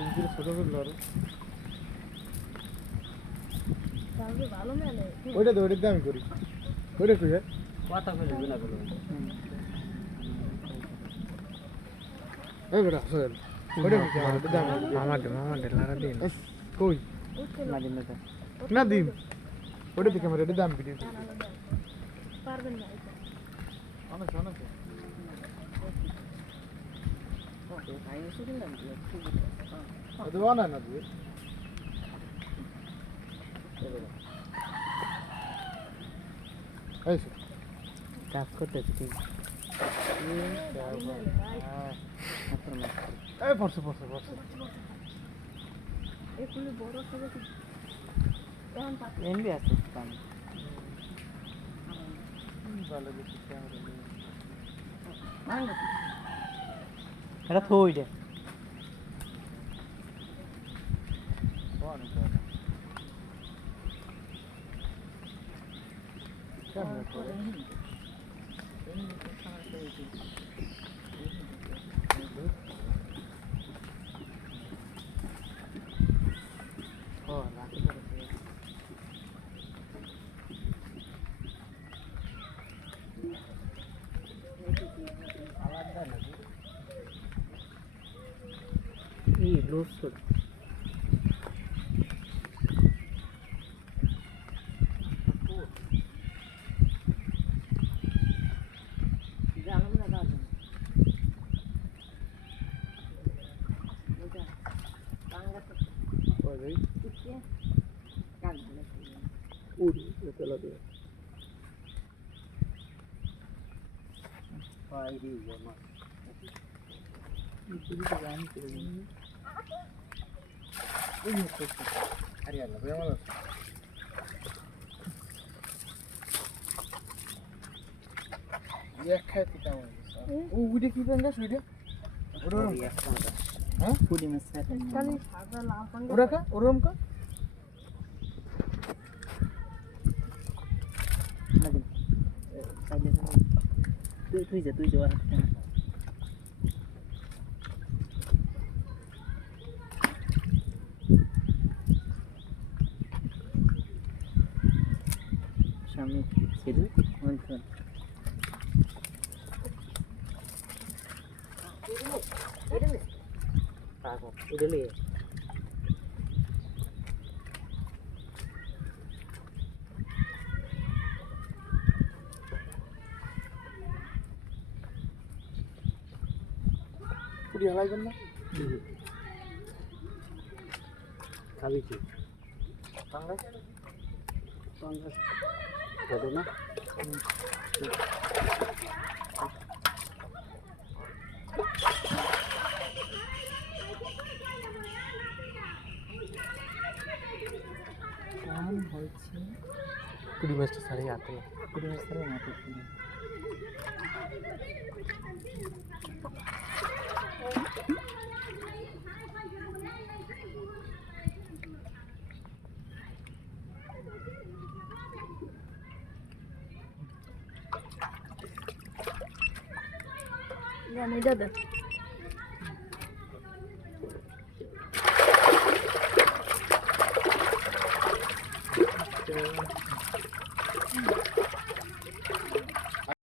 engine ছোট করলো আর ভালো মেলে ওইটা তো ওইটার দামি করি ওইটা তুই কথা কইলে বিনা করলো এই বেটা সোহেল ওইটা কি ওইটার দামি মামাদের লারা দিন কই না দিন না না দিন ওইটা থেকে আমার এটার দাম ভিডিও পারবেন না এটা অনেক অনেক ಅದು ವಾನನ ಅದು ಐಸು কাজ করতেছি ঠিক এই পড়ছে পড়ছে পড়ছে এগুলো বড় সবে এখন পাচ্ছে এমবি আছে কাম ভালো কিছু ক্যামেরা ভালো এটা থই দে অনেক ক্যামেরা করে ও রাখি করে আলাদা নাকি এই ব্লুটুথ জানো না দাদা ওটা বাংলা তো ওই কিছু কাজ বলে উড়ি এটা লাগে পাইরি জমা ইতুরি তো জানি করে ওই মুখে আরে আল্লাহ বেমাল এক খাইতে কেমন ও উড়ে কি পেঙ্গাস উড়ে ওরম হ্যাঁ পুরি মাছ খালি সাদা লাল পাঙ্গা ওরা কা ওরম কা তুই যা আর সামনে ছেড়ে অনেকক্ষণ উঠলে পুরি হালাইবেন না খাবি কি পাঙ্গাস পাঙ্গাস খাবো না কাম হয়েছে কুড়ি মাসটা ছাড়িয়ে আতো পুরি মাছ ছাড়া মাথা জানি দাদা